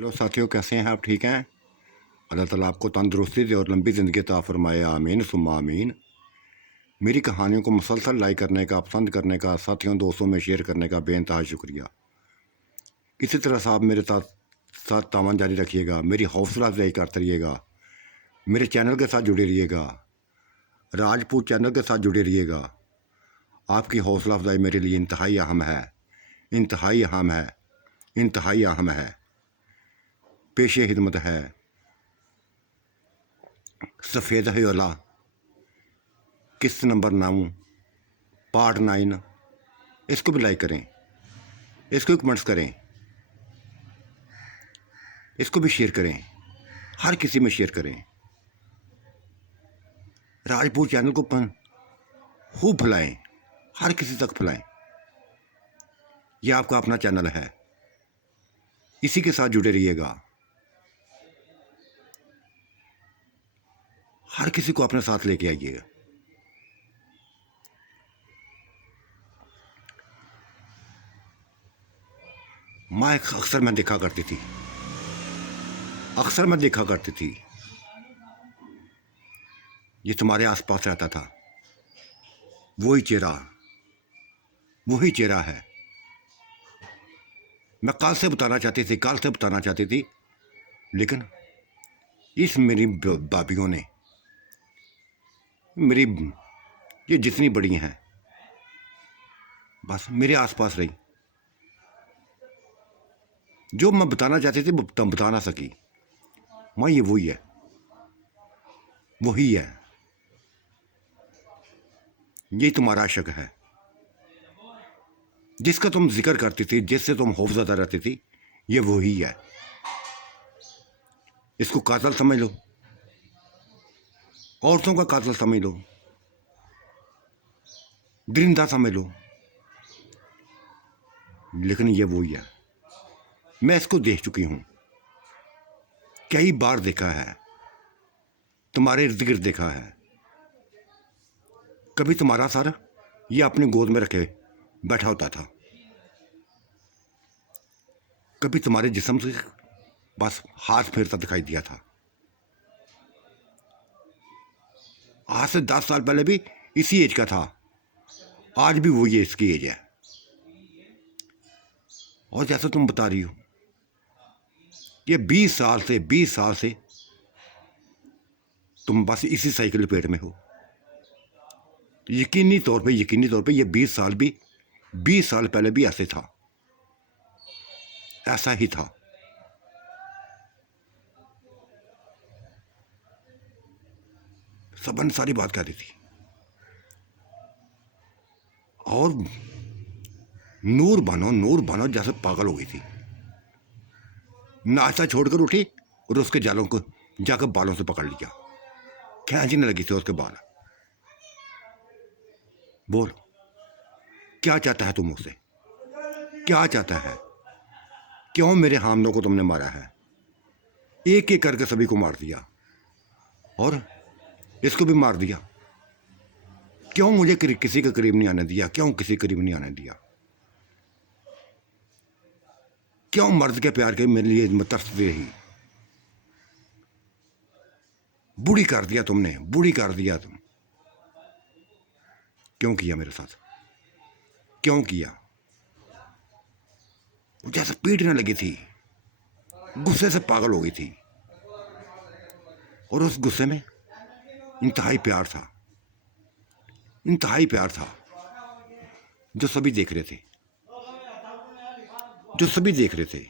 Hello साथियों, कैसे हैं आप? ठीक हैं? अल्लाह ताला आपको तंदुरुस्ती दे और लंबी ज़िंदगी अता फरमाए, आमीन सुम्मा आमीन। मेरी कहानियों को मुसलसल लाइक करने का, पसंद करने का, साथियों दोस्तों में शेयर करने का बेइंतहा शुक्रिया। इसी तरह से आप मेरे साथ साथ तावन जारी रखिएगा, मेरी हौसला अफजाई करते रहिएगा, मेरे चैनल के साथ जुड़े रहिएगा, राजपूत चैनल के साथ जुड़े रहिएगा। आपकी हौसला अफजाई मेरे लिए इंतहाई अहम है, इंतहाई अहम है, इंतहाई अहम है। पेशे हिदमत है सफ़ेद हयोला, किस्त नंबर 9, पार्ट 9। इसको भी लाइक करें, इसको भी कमेंट्स करें, इसको भी शेयर करें, हर किसी में शेयर करें। राजपूत चैनल को खूब फैलाएं, हर किसी तक फैलाएं। यह आपका अपना चैनल है, इसी के साथ जुड़े रहिएगा। हर किसी को अपने साथ लेके आइएगा। माँ अक्सर मैं देखा करती थी, अक्सर मैं देखा करती थी, ये तुम्हारे आसपास रहता था। वही चेहरा, वही चेहरा है। मैं कल से बताना चाहती थी, कल से बताना चाहती थी, लेकिन इस मेरी भाभीियों ने, मेरी ये जितनी बड़ी हैं, बस मेरे आसपास रही। जो मैं बताना चाहती थी वो बता ना सकी। माँ ये वही है, वही है, ये तुम्हारा शक है, जिसका तुम जिक्र करती थी, जिससे तुम खौफजदा रहती थी, ये वही है। इसको कातल समझ लो, औरतों का कातल समझ लो, दरिंदा समझ लो, लेकिन ये वही है। मैं इसको देख चुकी हूं, कई बार देखा है, तुम्हारे इर्द गिर्द देखा है। कभी तुम्हारा सर ये अपनी गोद में रखे बैठा होता था, कभी तुम्हारे जिस्म से बस हाथ फेरता दिखाई दिया था। आज से 10 साल पहले भी इसी एज का था, आज भी वही इसकी एज है। और जैसा तुम बता रही हो, ये 20 साल से तुम बस इसी साइकिल पेट में हो। यकीनी तौर पे ये 20 साल पहले भी ऐसे था, ऐसा ही था। सबन सारी बात कर रही थी, और नूर बनो जैसे पागल हो गई थी। नाश्ता छोड़कर उठी और उसके जालों को जाकर बालों से पकड़ लिया, खींचने लगी थी उसके बाल। बोल, क्या चाहता है तू मुझसे? क्या चाहता है? क्यों मेरे हामलों को तुमने मारा है? एक एक करके सभी को मार दिया, और इसको भी मार दिया। क्यों मुझे किसी के करीब नहीं आने दिया? क्यों किसी के करीब नहीं आने दिया? क्यों मर्द के प्यार के मेरे लिए तरसती रही? बूढ़ी कर दिया तुमने, बूढ़ी कर दिया तुम। क्यों किया मेरे साथ? क्यों किया? जैसे पीटने लगी थी, गुस्से से पागल हो गई थी, और उस गुस्से में इंतहाई प्यार था, इंतहाई प्यार था, जो सभी देख रहे थे, जो सभी देख रहे थे,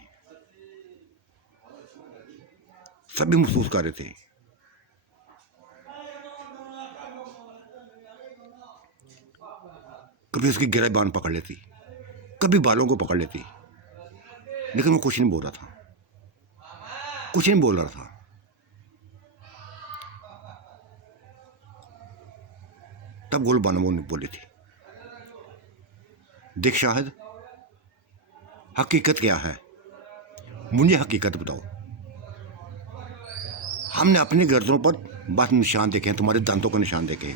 सभी महसूस कर रहे थे। कभी उसकी गिरबान पकड़ लेती, कभी बालों को पकड़ लेती, लेकिन वो कुछ नहीं बोल रहा था, कुछ नहीं बोल रहा था। तब गुलबानो ने बोली थी, देख शाहिद, हकीकत क्या है? मुझे हकीकत बताओ। हमने अपनी गर्दनों पर बस निशान देखे हैं, तुम्हारे दांतों का निशान देखे।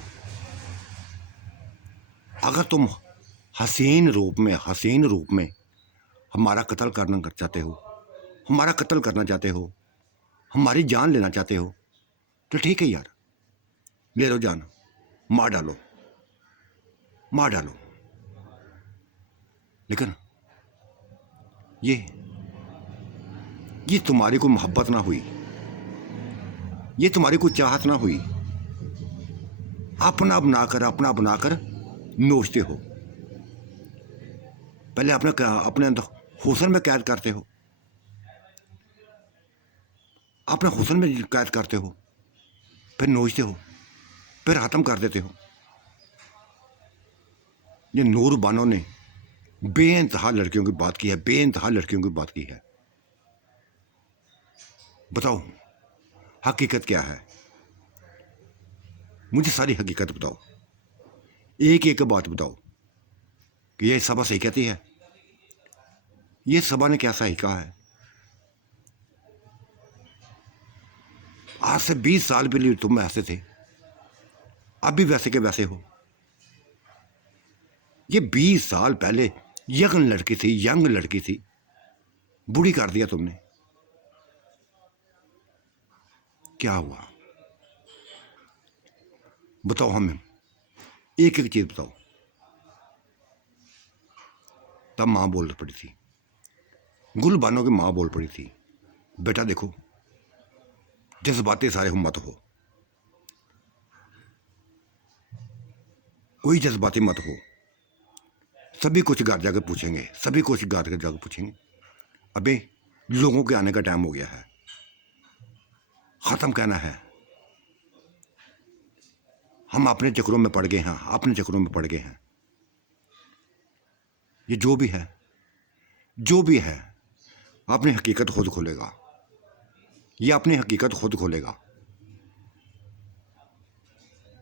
अगर तुम हसीन रूप में हमारा कत्ल करना चाहते हो, हमारा कत्ल करना चाहते हो, हमारी जान लेना चाहते हो, तो ठीक है यार, ले लो जान, मार डालो, मार डालो। लेकिन ये तुम्हारी कोई मोहब्बत ना हुई, ये तुम्हारी कोई चाहत ना हुई, अपना बनाकर नोचते हो। पहले अपने अंदर हुस्न में कैद करते हो, अपने हुस्न में कैद करते हो, फिर नोचते हो, फिर ख़त्म कर देते हो। ये नूर बानो ने बेइंतहा लड़कियों की बात की है, बेइंतहा लड़कियों की बात की है। बताओ हकीकत क्या है, मुझे सारी हकीकत बताओ, एक एक बात बताओ कि ये सबा सही कहती है, ये सबा ने क्या सही कहा है। आज से 20 साल पहले तुम ऐसे थे, अब भी वैसे के वैसे हो। ये 20 साल पहले यंग लड़की थी, बूढ़ी कर दिया तुमने। क्या हुआ बताओ, हमें एक एक चीज बताओ। तब माँ बोल पड़ी थी, गुल बानो की माँ बोल पड़ी थी, बेटा देखो जज्बाते सारे मत हो, कोई जज्बाती मत हो, सभी कुछ घर जाकर पूछेंगे, सभी कुछ घर जाकर पूछेंगे। अबे लोगों के आने का टाइम हो गया है, ख़त्म कहना है। हम अपने चक्रों में पड़ गए हैं, अपने चक्रों में पड़ गए हैं। ये जो भी है अपनी हकीकत खुद खोलेगा, ये अपनी हकीकत खुद खोलेगा।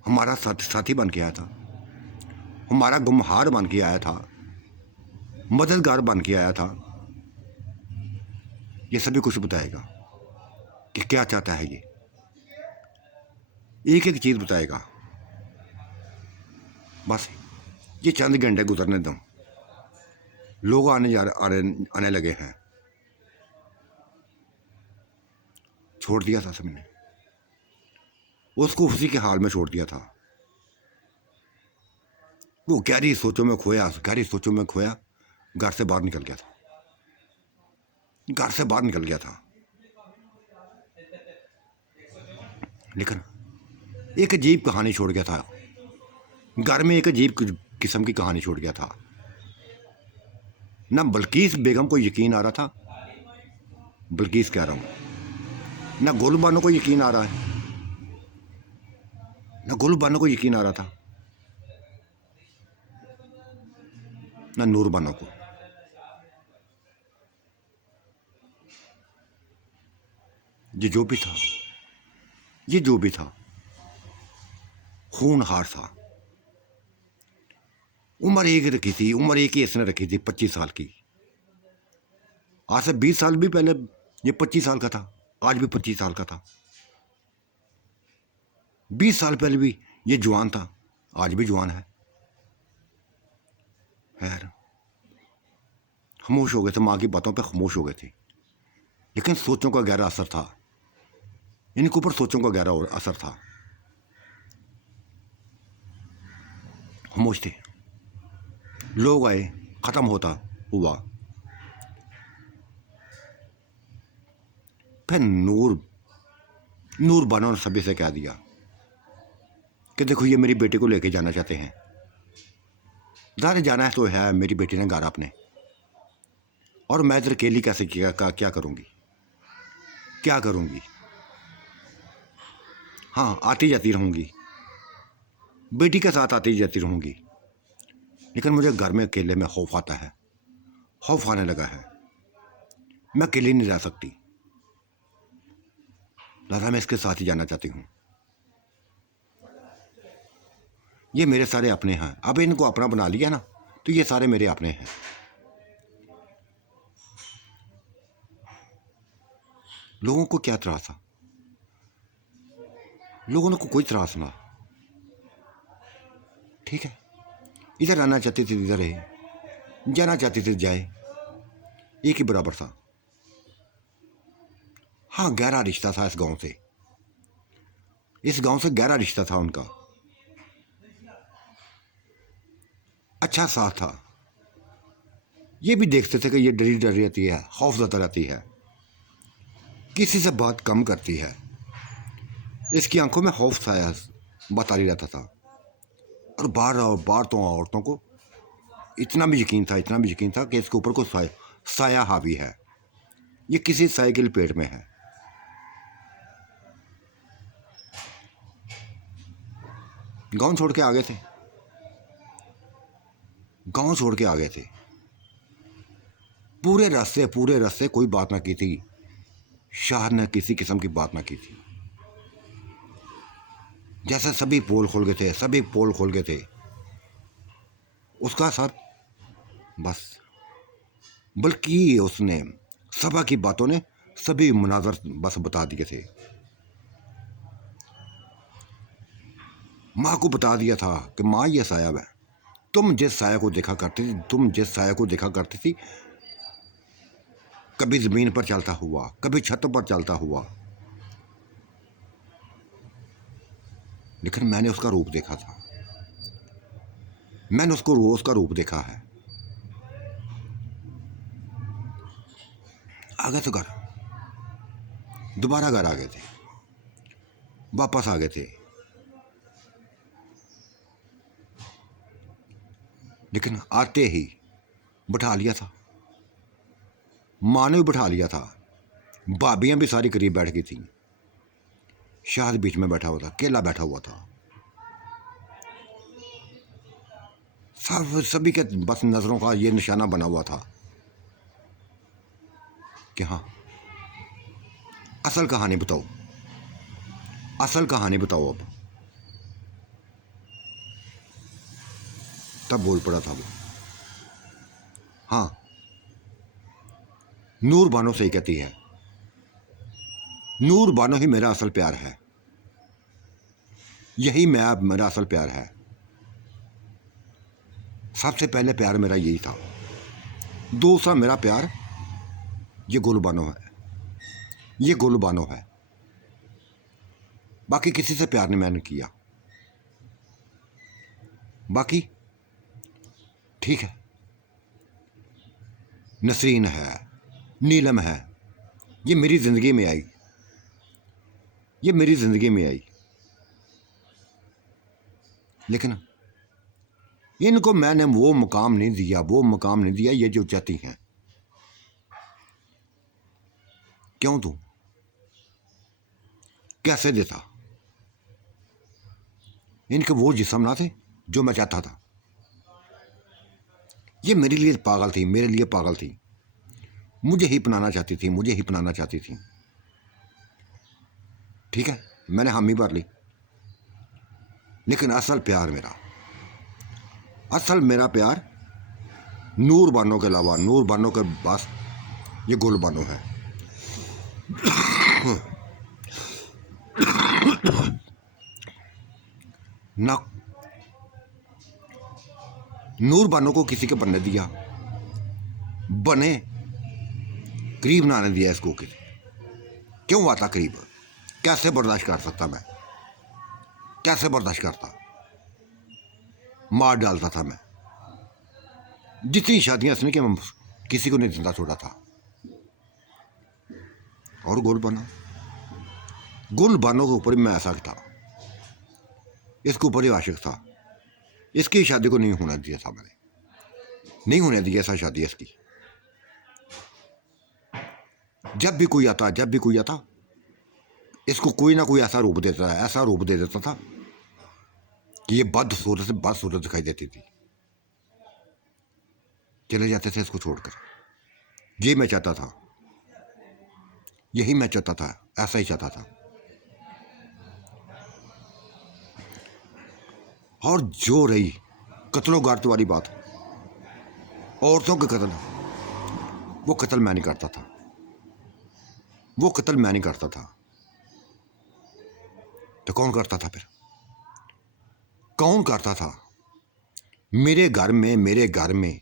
हमारा साथी बन के आया था, हमारा गुमहार बन के आया था, मददगार बन के आया था। ये सभी कुछ बताएगा कि क्या चाहता है, ये एक एक चीज़ बताएगा। बस ये चंद घंटे गुजरने दो, लोग आने लगे हैं। छोड़ दिया था सबने, उसको उसी के हाल में छोड़ दिया था। वो गहरी सोचों में खोया, घर से बाहर निकल गया था, लेकिन एक अजीब कहानी छोड़ गया था, घर में एक अजीब किस्म की कहानी छोड़ गया था। ना बल्कीस बेगम को यकीन आ रहा था, बल्कीस कह रहा हूँ, ना गुल बानो को यकीन आ रहा है, ना गुल बानो को यकीन आ रहा था, ना नूर बानो को। ये जो भी था खूनहार था। उम्र एक ही इसने रखी थी 25 साल की। आज से 20 साल भी पहले ये 25 साल का था, आज भी 25 साल का था। 20 साल पहले भी ये जवान था, आज भी जवान है। खैर खामोश हो गए थे, माँ की बातों पे खामोश हो गए थे, लेकिन सोचों का गहरा असर था, इनके ऊपर सोचों का गहरा असर था। खामोश थे, लोग आए, ख़त्म होता हुआ। फिर नूर बानो ने सभी से कह दिया कि देखो ये मेरी बेटी को लेके जाना चाहते हैं, ज़्यादा जाना है तो है, मेरी बेटी ने गारा अपने, और मैं इधर अकेली कैसे क्या करूँगी। हाँ आती जाती रहूँगी, बेटी के साथ आती जाती रहूँगी, लेकिन मुझे घर में अकेले में खौफ आता है, खौफ आने लगा है, मैं अकेली नहीं रह सकती, लिहाजा मैं इसके साथ ही जाना चाहती हूँ। ये मेरे सारे अपने हैं, अब इनको अपना बना लिया ना, तो ये सारे मेरे अपने हैं। लोगों को क्या त्रास था, लोगों को कोई त्रास ना, ठीक है। इधर आना चाहती थी इधर रहे, जाना चाहती थी जाए, एक ही बराबर था। हाँ, गहरा रिश्ता था इस गांव से, इस गांव से गहरा रिश्ता था उनका, अच्छा साथ था। ये भी देखते थे कि ये डरी डर रहती है, खौफजदा रहती है, किसी से बात कम करती है, इसकी आंखों में खौफ साया बतारी रहता था। और बार तो औरतों को इतना भी यकीन था, इतना भी यकीन था कि इसके ऊपर कोई साया हावी है, ये किसी साए के लपेट में है। गांव छोड़ के आ गए थे, गांव छोड़ के आ गए थे। पूरे रास्ते कोई बात ना की थी, शाह ने किसी किस्म की बात ना की थी। जैसे सभी पोल खोल गए थे, सभी पोल खोल गए थे उसका साथ, बस। बल्कि उसने सभा की बातों ने सभी मुनाजर बस बता दिए थे। माँ को बता दिया था कि माँ ये साया है, तुम जिस साया को देखा करती थी, तुम जिस साया को देखा करती थी, कभी जमीन पर चलता हुआ, कभी छत पर चलता हुआ, लेकिन मैंने उसका रूप देखा था, मैंने उसको रोज का रूप देखा है। आ गए तो घर, दोबारा घर आ गए थे, वापस आ गए थे, लेकिन आते ही बैठा लिया था, माँ ने भी बैठा लिया था, भाभियाँ भी सारी करीब बैठ गई थी, शायद बीच में बैठा हुआ था, अकेला बैठा हुआ था। सब सभी के बस नज़रों का ये निशाना बना हुआ था कि हाँ, असल कहानी बताओ, असल कहानी बताओ अब। तब बोल पड़ा था वो, हाँ, नूर बानो सही कहती है, नूर बानो ही मेरा असल प्यार है, यही मेरा असल प्यार है। सबसे पहले प्यार मेरा यही था, दूसरा मेरा प्यार ये गुलबानो है, ये गुलबानो है, बाकी किसी से प्यार नहीं मैंने किया। बाकी ठीक है, नसरीन है, नीलम है, ये मेरी ज़िंदगी में आई, ये मेरी ज़िंदगी में आई, लेकिन इनको मैंने वो मुकाम नहीं दिया, वो मुकाम नहीं दिया ये जो चाहती हैं। क्यों दूं, कैसे देता? इनके वो जिस्म ना थे जो मैं चाहता था। ये मेरे लिए पागल थी, मेरे लिए पागल थी, मुझे ही अपनाना चाहती थी, मुझे ही अपनाना चाहती थी। ठीक है, मैंने हामी भर ली, लेकिन असल प्यार मेरा, असल मेरा प्यार नूर बानो के अलावा, नूर बानो के पास ये गुल बानो है। ना नूर बानो को किसी के बनने दिया, बने करीब ना आने दिया इसको किसी। क्यों आता करीब? कैसे बर्दाश्त कर सकता मैं, कैसे बर्दाश्त करता? मार डालता था मैं, जितनी शादियां इसने कि मैं किसी को नहीं जिंदा छोड़ा था। और गुल बानो के ऊपर मैं ऐसा था, इसके ऊपर ही आशिक था, इसकी शादी को नहीं होने दिया था मैंने, नहीं होने दिया ऐसा शादी इसकी। जब भी कोई आता इसको कोई ना कोई ऐसा रूप देता है, ऐसा रूप दे देता था कि ये बदसूरत से बदसूरत दिखाई देती थी, चले जाते थे इसको छोड़कर। ये मैं चाहता था, यही मैं चाहता था, ऐसा ही चाहता था। और जो रही कत्लो गारत वाली बात, औरतों के कत्ल, वो कत्ल मैं नहीं करता था, वो कत्ल मैं नहीं करता था, तो कौन करता था फिर? कौन करता था? मेरे घर में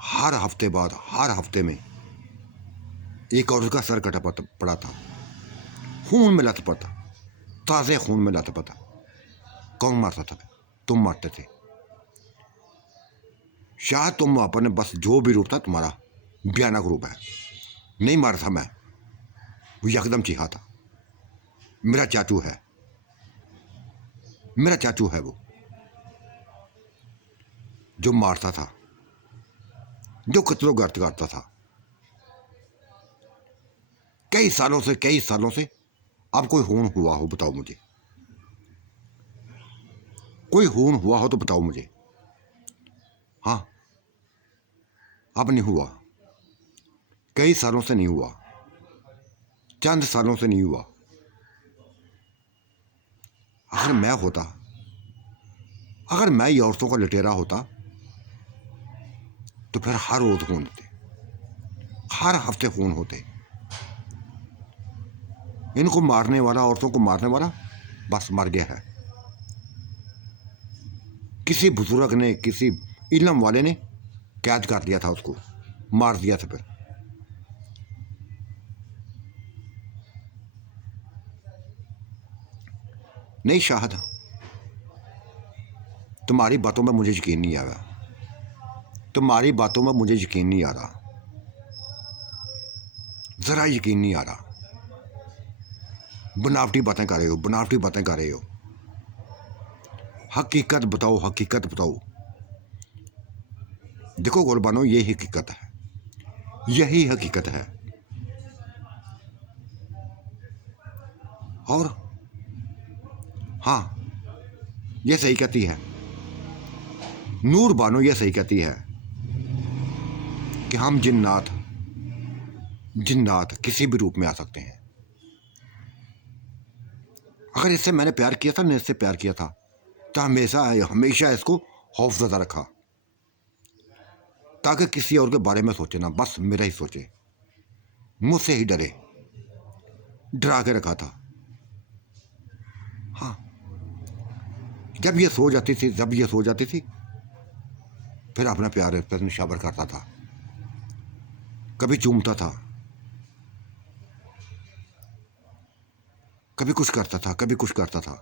हर हफ्ते में एक और उसका सर कटा पड़ा था, खून में लथपथ, ताज़े खून में लथपथ। कौन मारता था? तुम मारते थे। शायद तुम अपने बस जो भी रूप था तुम्हारा भयानक रूप है। नहीं मारा था मैं, वो यकदम चीखा था। मेरा चाचू है, मेरा चाचू है वो जो मारता था, जो कत्लो गर्द करता था। कई सालों से अब कोई खून हुआ हो बताओ मुझे, कोई खून हुआ हो तो बताओ मुझे। हाँ, अब नहीं हुआ, कई सालों से नहीं हुआ, चंद सालों से नहीं हुआ। अगर मैं होता, अगर मैं ये औरतों का लुटेरा होता तो फिर हर रोज खून होते, हर हफ्ते खून होते। इनको मारने वाला, औरतों को मारने वाला बस मर गया है। किसी बुजुर्ग ने, किसी इल्म वाले ने कैद कर दिया था उसको, मार दिया था। फिर नहीं शाहद, तुम्हारी बातों में मुझे यकीन नहीं आ रहा, तुम्हारी बातों में मुझे यकीन नहीं आ रहा, जरा यकीन नहीं आ रहा। बनावटी बातें कर रहे हो, बनावटी बातें कर रहे हो। हकीकत बताओ, हकीकत बताओ। देखो गुरबानो, ये हकीकत है, यही हकीकत है। और हाँ, ये सही कहती है नूर बानो, ये सही कहती है कि हम जिन्नात, जिन्नात किसी भी रूप में आ सकते हैं। अगर इससे मैंने प्यार किया था, ने इससे प्यार किया था, तो हमेशा हमेशा इसको खौफजदा रखा, ताकि किसी और के बारे में सोचे ना, बस मेरा ही सोचे, मुझसे ही डरे, डरा के रखा था। हाँ, जब ये सो जाती थी, जब ये सो जाती थी, फिर अपना प्यार पर निशावर करता था, कभी चूमता था, कभी कुछ करता था, कभी कुछ करता था।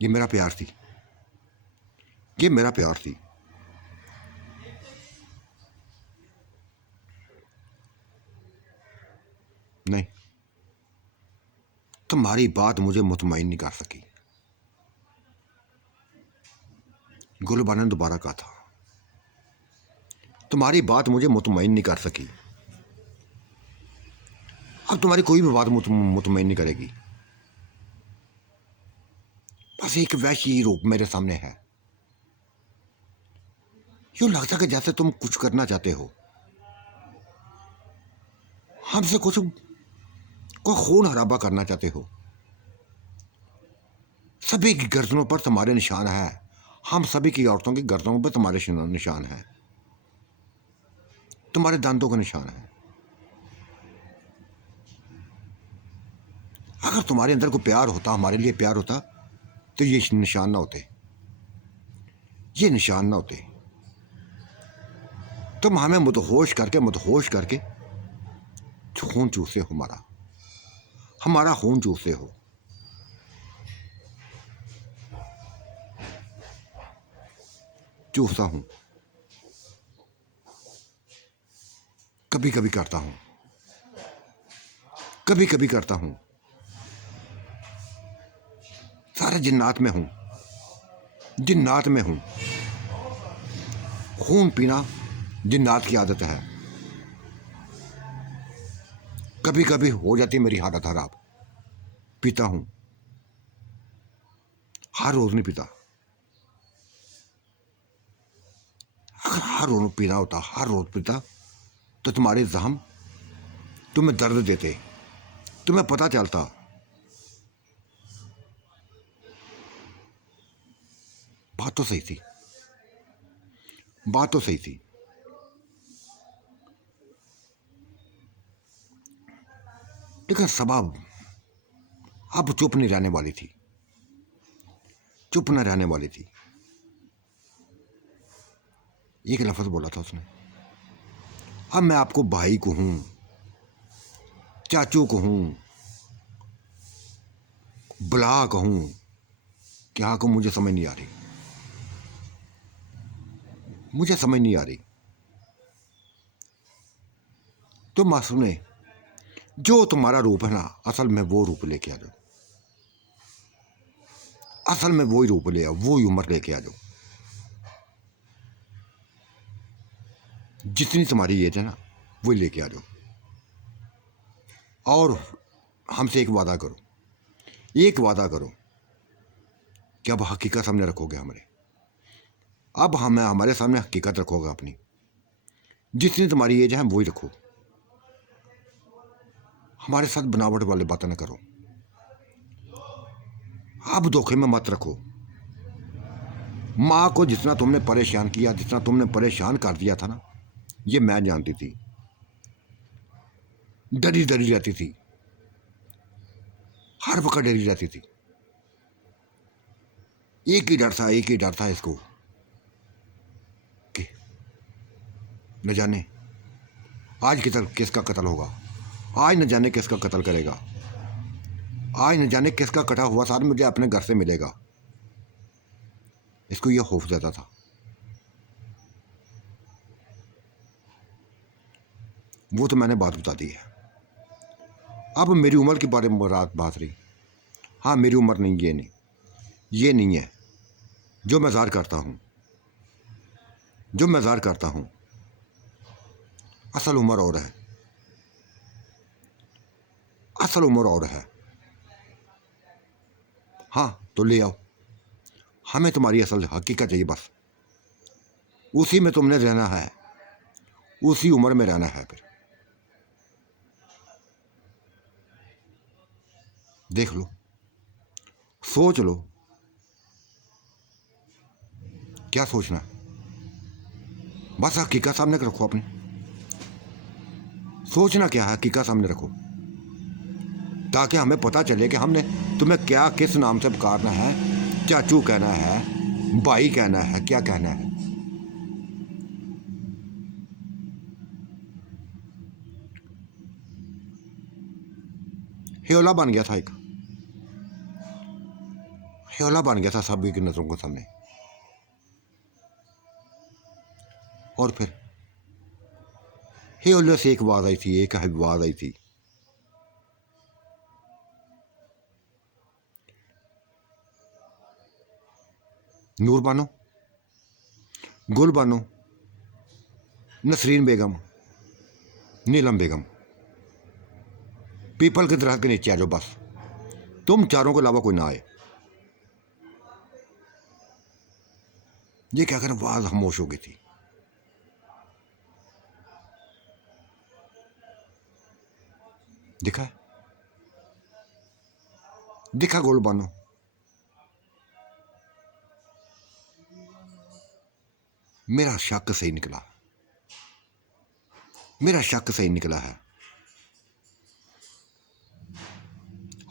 ये मेरा प्यार थी, ये मेरा प्यार थी। नहीं, तुम्हारी बात मुझे मुतमईन नहीं कर सकी। गुलबान ने दोबारा कहा था, तुम्हारी बात मुझे मुतमईन नहीं कर सकी। अब तुम्हारी कोई भी बात मुतमईन नहीं करेगी। बस एक वैसी रूप मेरे सामने है, यूं लगता कि जैसे तुम कुछ करना चाहते हो, हमसे कुछ को खून हराबा करना चाहते हो। सभी की गर्दनों पर तुम्हारे निशान है, हम सभी की औरतों की गर्दनों पर तुम्हारे निशान है, तुम्हारे दांतों का निशान है। अगर तुम्हारे अंदर को प्यार होता, हमारे लिए प्यार होता, तो ये निशान ना होते, ये निशान ना होते। तुम हमें मुदहोश करके खून चूसे हो, हमारा हमारा खून चूसे हो। चूसता हूं, कभी कभी करता हूं, कभी कभी करता हूं। सारे जिन्नात में हूं, जिन्नात में हूं। खून पीना जिन्नात की आदत है। कभी कभी हो जाती मेरी हालत खराब, पीता हूं, हर रोज नहीं पीता। अगर हर रोज पीना होता, हर रोज पीता, तो तुम्हारे जख्म तुम्हें दर्द देते, तुम्हें पता चलता। बात तो सही थी, बात तो सही थी। लेकिन सबब अब चुप नहीं रहने वाली थी, चुप न रहने वाली थी। एक लफ्ज बोला था उसने, अब मैं आपको भाई कहूँ, चाचू कहूँ, बुला कहूँ, क्या कहूँ, मुझे समझ नहीं आ रही, मुझे समझ नहीं आ रही। तो मासूम ने जो तुम्हारा रूप है ना, असल में वो रूप लेके आ जाओ, असल में वही रूप ले आओ, वही उम्र लेके आ जाओ जितनी तुम्हारी एज है ना, वही लेके आ जाओ। और हमसे एक वादा करो, एक वादा करो कि अब हकीकत सामने रखोगे हमारे, अब हमारे सामने हकीकत रखोगे अपनी, जितनी तुम्हारी एज है वही रखो, हमारे साथ बनावट वाली बातें न करो, अब धोखे में मत रखो। माँ को जितना तुमने परेशान किया, जितना तुमने परेशान कर दिया था ना, ये मैं जानती थी, डरी डरी रहती थी, हर वक्त डरी रहती थी। एक ही डर था, एक ही डर था इसको कि न जाने आज किसका कत्ल होगा, आज न जाने किसका कत्ल करेगा, आज न जाने किसका कटा हुआ साथ मुझे अपने घर से मिलेगा। इसको ये खौफ ज्यादा था। वो तो मैंने बात बता दी है। अब मेरी उम्र के बारे में बात रही। हाँ, मेरी उम्र नहीं, ये नहीं है जो मैं ज़ाहिर करता हूँ, जो मैं ज़ाहिर करता हूँ। असल उम्र और है, असल उम्र और है। हाँ, तो ले आओ, हमें तुम्हारी असल हकीकत चाहिए बस, उसी में तुमने रहना है, उसी उम्र में रहना है। फिर देख लो, सोच लो, क्या सोचना, बस हकीकत सामने रखो अपनी, सोचना क्या है, हकीकत सामने रखो, ताकि हमें पता चले कि हमने तुम्हें क्या किस नाम से पुकारना है, चाचू कहना है, भाई कहना है, क्या कहना है। ह्योला बन गया था, एक ह्योला बन गया था सभी की नजरों के सामने। और फिर ह्योले से एक आवाज आई थी, एक आवाज आई थी, नूर बानो, गुल बानो, नसरीन बेगम, नीलम बेगम, पीपल के दरख्त के नीचे आ जाओ, बस तुम चारों के अलावा कोई ना आए। ये कहकर आवाज खामोश हो गई थी। दिखा, दिखा गोल बानो, मेरा शक सही निकला, मेरा शक सही निकला है।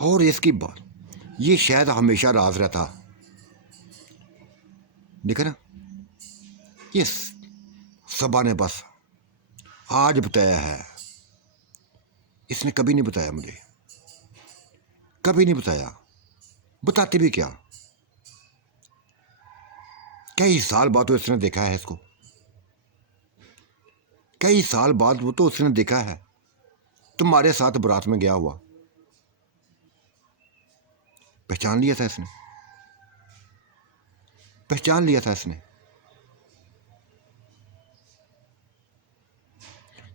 और इसकी बात, ये शायद हमेशा राज रहता, देखा ना, ये सबा ने बस आज बताया है, इसने कभी नहीं बताया मुझे, कभी नहीं बताया। बताते भी क्या, कई साल बाद तो इसने देखा है इसको, कई साल बाद वो तो उसने देखा है तुम्हारे साथ बारात में गया हुआ, पहचान लिया था इसने, पहचान लिया था इसने,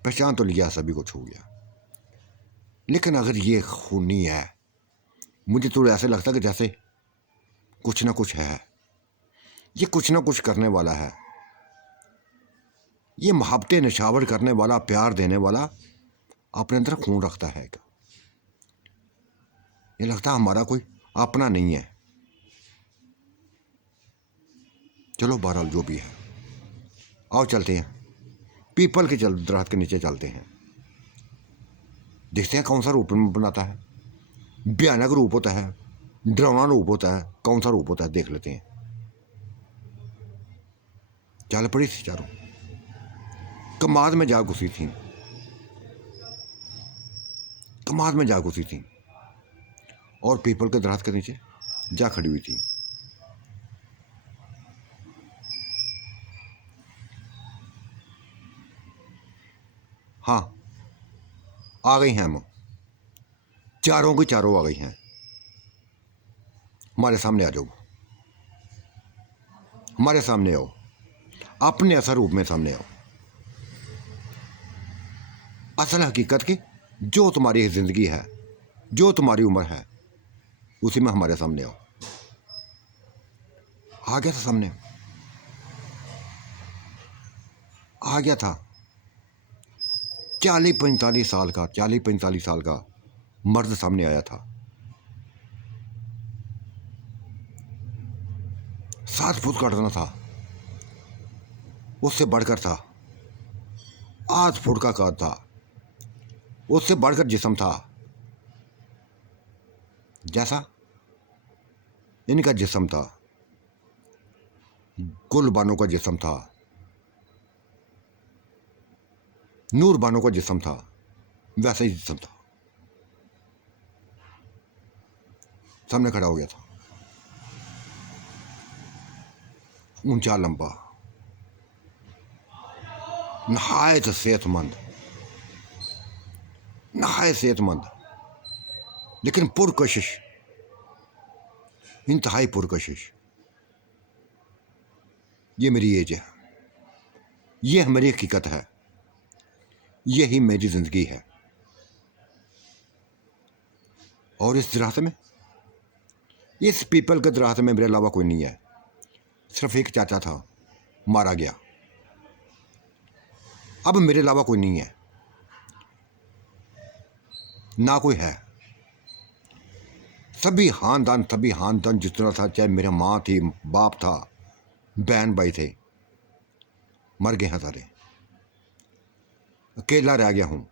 पहचान तो लिया, सभी कुछ हो गया। लेकिन अगर ये खूनी है, मुझे तो ऐसे लगता कि जैसे कुछ ना कुछ है, ये कुछ ना कुछ करने वाला है, ये मोहब्बतें निछावर करने वाला, प्यार देने वाला अपने अंदर खून रखता है। ये लगता हमारा कोई अपना नहीं है। चलो बहरहाल जो भी है, आओ चलते हैं, पीपल के दरख्त के नीचे चलते हैं, देखते हैं कौन सा रूप बनाता है, भयानक रूप होता है, डरावना रूप होता है, कौन सा रूप होता है, देख लेते हैं। चल पड़ी थी चारों, कमाद में जा घुसी थी, कमाद में जा घुसी थी और पीपल के दरख्त के नीचे जा खड़ी हुई थी। हाँ, आ गई हैं हम, चारों की चारों आ गई हैं। हमारे सामने आ जाओ, हमारे सामने आओ, अपने असर रूप में सामने आओ। असल हकीकत की जो तुम्हारी ज़िंदगी है, जो तुम्हारी उम्र है, उसी में हमारे सामने आओ। आ गया था सामने, आ गया था 40-45 साल का, 40-45 साल का मर्द सामने आया था। 7 फुट का था, उससे बढ़कर था। 8 फुट का कद था, उससे बढ़कर जिस्म था। जैसा इनका जिस्म था, गुल बानो का जिस्म था, नूर बानो का जिस्म था, वैसा ही जिस्म था। सामने खड़ा हो गया था, ऊंचा लंबा, नहायत सेहतमंद, नहायत सेहतमंद, लेकिन पुरकशिश, इंतहाई पुरकशिश। ये मेरी एज है, ये मेरी हकीकत है, यही मेरी ज़िंदगी है। और इस दरख्त में, इस पीपल के दरख्त में मेरे अलावा कोई नहीं है। सिर्फ एक चाचा था, मारा गया। अब मेरे अलावा कोई नहीं है, ना कोई है। सभी खानदान जितना था, चाहे मेरा माँ थी, बाप था, बहन भाई थे, मर गए हैं सारे। अकेला रह गया हूँ,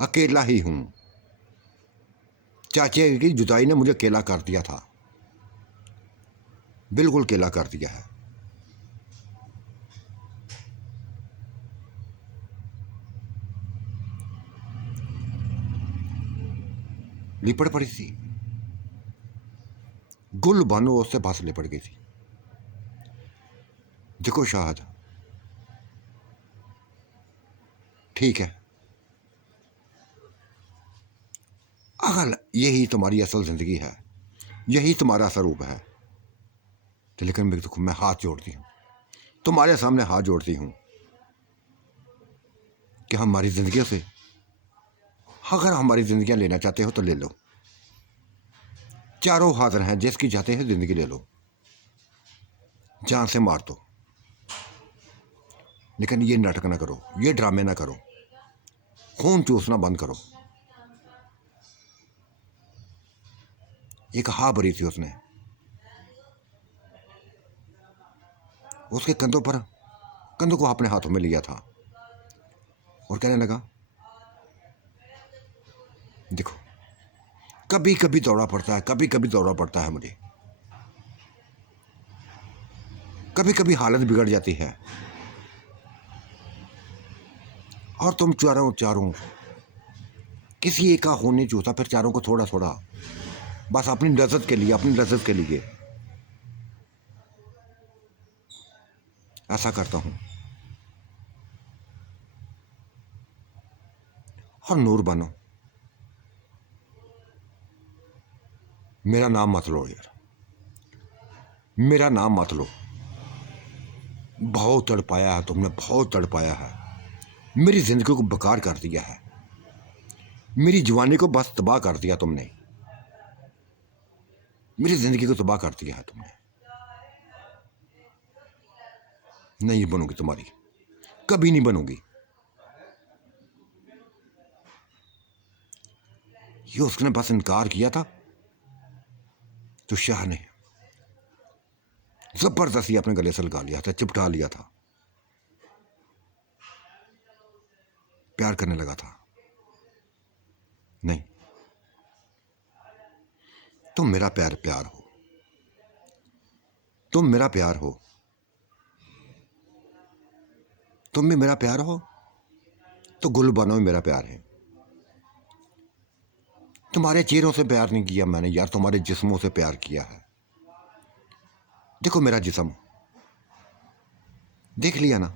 अकेला ही हूँ। चाचे की जुदाई ने मुझे अकेला कर दिया था, बिल्कुल अकेला कर दिया है। लिपट पड़ी थी, गुल बानो उससे बस लिपट गई थी। देखो शाहद, ठीक है, अगर यही तुम्हारी असल ज़िंदगी है, यही तुम्हारा स्वरूप है, तो लेकिन मैं हाथ जोड़ती हूँ, तुम्हारे सामने हाथ जोड़ती हूँ कि हमारी ज़िंदगियों से, अगर हमारी ज़िंदगियाँ लेना चाहते हो तो ले लो। चारों हाजिर हैं, जिसकी चाहते हैं ज़िंदगी ले लो, जान से मार दो। लेकिन ये नाटक ना करो, ये ड्रामे ना करो, खून चूसना बंद करो। एक हा भरी थी उसने, उसके कंधों को अपने हाथों में लिया था और कहने लगा, देखो, कभी कभी दौड़ा पड़ता है, कभी कभी दौड़ा पड़ता है मुझे, कभी कभी हालत बिगड़ जाती है, और तुम चारों किसी एक का खून नहीं चूसता, फिर चारों को थोड़ा थोड़ा, बस अपनी लज्जत के लिए, अपनी लज्जत के लिए ऐसा करता हूं। और नूर बनो, मेरा नाम मत लो यार, मेरा नाम मत लो। बहुत तड़पाया है तुमने, बहुत तड़पाया है, मेरी जिंदगी को बेकार कर दिया है, मेरी जवानी को बस तबाह कर दिया तुमने, मेरी जिंदगी को तबाह कर दिया है तुमने। नहीं बनूंगी तुम्हारी, कभी नहीं बनूंगी। ये उसने बस इनकार किया था, तो शाह ने जबरदस्ती अपने गले से लगा लिया था, चिपटा लिया था, प्यार करने लगा था। नहीं, तुम मेरा प्यार हो, तुम मेरा प्यार हो, तुम भी मेरा प्यार हो तो गुल बनो भी मेरा प्यार है। तुम्हारे चेहरों से प्यार नहीं किया मैंने यार, तुम्हारे जिस्मों से प्यार किया है। देखो मेरा जिस्म, देख लिया ना,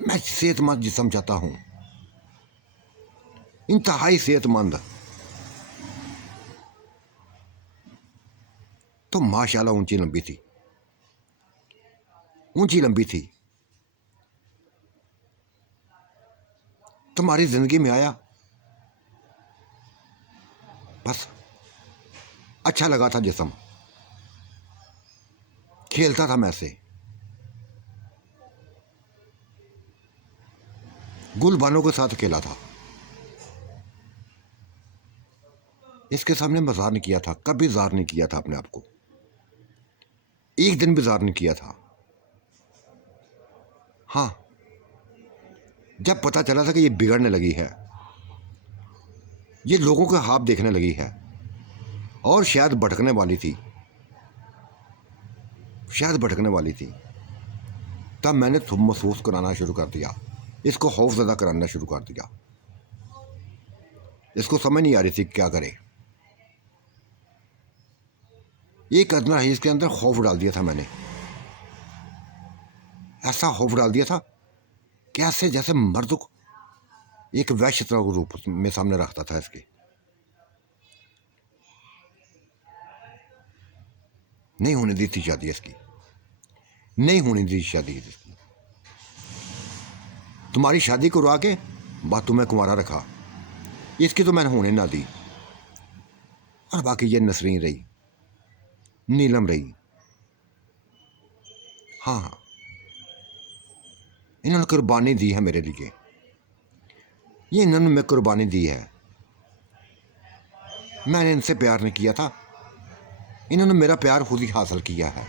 मैं सेहतमंद जिस्म चाहता हूं, इंतहाई सेहतमंद। तो माशाल्लाह ऊंची लंबी थी, ऊंची लंबी थी। तुम्हारी जिंदगी में आया, बस अच्छा लगा था जिस्म, खेलता था मैं से, गुलबानों के साथ खेला था। इसके सामने मैं ज़ार नहीं किया था, कभी ज़ार नहीं किया था अपने आप को, एक दिन भी ज़ार नहीं किया था। हाँ, जब पता चला था कि ये बिगड़ने लगी है, ये लोगों के ख्वाब देखने लगी है और शायद भटकने वाली थी, शायद भटकने वाली थी, तब मैंने खुद महसूस कराना शुरू कर दिया, इसको खौफज़दा कराना शुरू कर दिया। इसको समझ नहीं आ रही थी क्या करे। एक अदना है इसके अंदर खौफ डाल दिया था मैंने, ऐसा खौफ डाल दिया था कि ऐसे जैसे मर्द को एक वैश्य तरह रूप में सामने रखता था इसके। नहीं होने दी थी शादी इसकी, नहीं होने दी शादी इसकी। तुम्हारी शादी को रुआ के बात तुम्हें कुंवारा रखा, इसकी तो मैंने होने ना दी। और बाकी ये नसरीन रही, नीलम रही। हाँ हाँ, इन्होंने कुर्बानी दी है मेरे लिए, ये इन्होंने मैं कुर्बानी दी है। मैंने इनसे प्यार नहीं किया था, इन्होंने मेरा प्यार खुद ही हासिल किया है,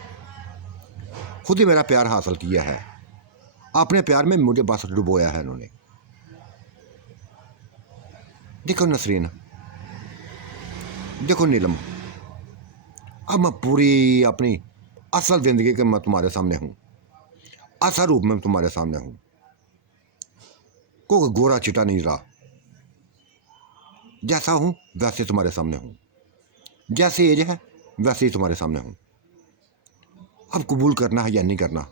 खुद ही मेरा प्यार हासिल किया है। अपने प्यार में मुझे बस डुबोया है इन्होंने। देखो नसरीन, देखो नीलम, अब मैं पूरी अपनी असल जिंदगी के मैं तुम्हारे सामने हूँ, असल रूप में तुम्हारे सामने हूँ। कोई गोरा चिटा नहीं रहा, जैसा हूँ वैसे तुम्हारे सामने हूँ, जैसी एज है वैसे ही तुम्हारे सामने हूँ। अब कबूल करना है या नहीं करना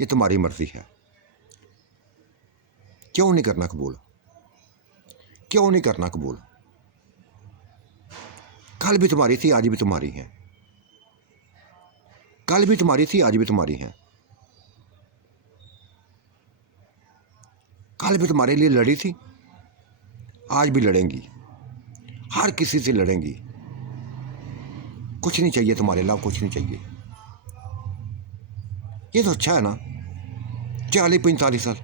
ये तुम्हारी मर्जी है। क्यों नहीं करना कबूल, क्यों नहीं करना कबूल? कल भी तुम्हारी थी, आज भी तुम्हारी है, कल भी तुम्हारी थी, आज भी तुम्हारी है। कल भी तुम्हारे लिए लड़ी थी, आज भी लड़ेंगी, हर किसी से लड़ेंगी। कुछ नहीं चाहिए तुम्हारे अलावा, कुछ नहीं चाहिए। ये तो अच्छा है ना, 40-45 साल,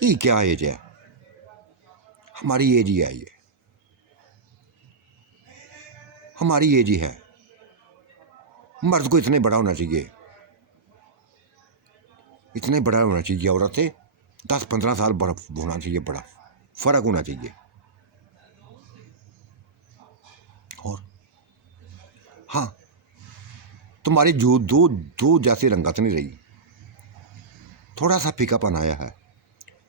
ये क्या एज है? हमारी एज ही है, ये हमारी एज ही है। मर्द को इतने बड़ा होना चाहिए, इतने बड़ा होना चाहिए, औरत से 10-15 साल बड़ा होना चाहिए, बड़ा फर्क होना चाहिए। और हाँ, तुम्हारी जो दो दो जैसी रंगत नहीं रही, थोड़ा सा फीकापन आया है,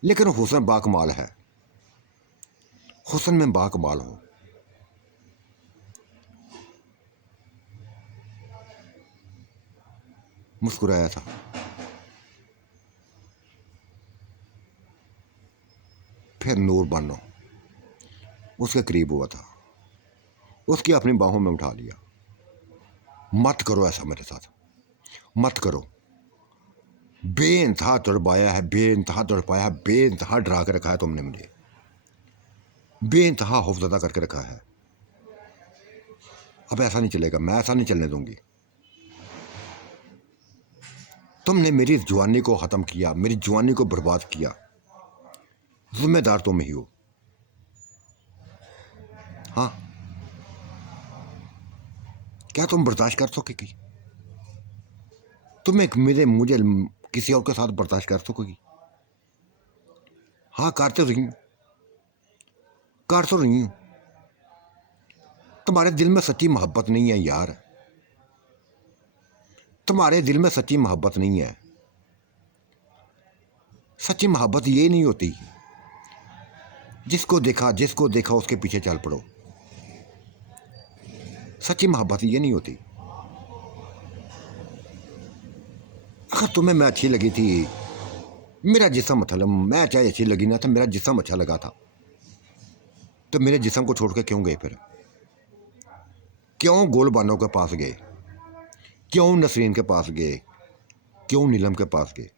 लेकिन हुस्न बाकमाल है, हुस्न में बाकमाल हो। मुस्कुराया था, फिर नूर बानो उसके करीब हुआ था, उसकी अपनी बाहों में उठा लिया। मत करो ऐसा मेरे साथ, मत करो। बेइंतहा तड़पाया है, बेइंतहा तड़पाया है, बेइंतहा डरा के रखा है तुमने मुझे, बेइंतहा खौफज़दा करके रखा है। अब ऐसा नहीं चलेगा, मैं ऐसा नहीं चलने दूंगी। तुमने मेरी जवानी को ख़त्म किया, मेरी जवानी को बर्बाद किया, जिम्मेदार तुम ही हो। हाँ, क्या तुम बर्दाश्त कर सकोगी? तुम एक मुझे किसी और के साथ बर्दाश्त कर सकोगी? हाँ, कर तो रही हूँ, कर तो रही हूँ। तुम्हारे दिल में सच्ची मोहब्बत नहीं है यार, तुम्हारे दिल में सच्ची मोहब्बत नहीं है। सच्ची मोहब्बत ये नहीं होती जिसको देखा उसके पीछे चल पड़ो। सच्ची मोहब्बत ये नहीं होती। अगर तुम्हें मैं अच्छी लगी थी, मेरा जिस्म मतलब मैं चाहे अच्छी लगी ना, तो मेरा जिस्म अच्छा लगा था, तो मेरे जिस्म को छोड़ के क्यों गए फिर? क्यों गोलबानों के पास गए? क्यों नसरीन के पास गए? क्यों नीलम के पास गए?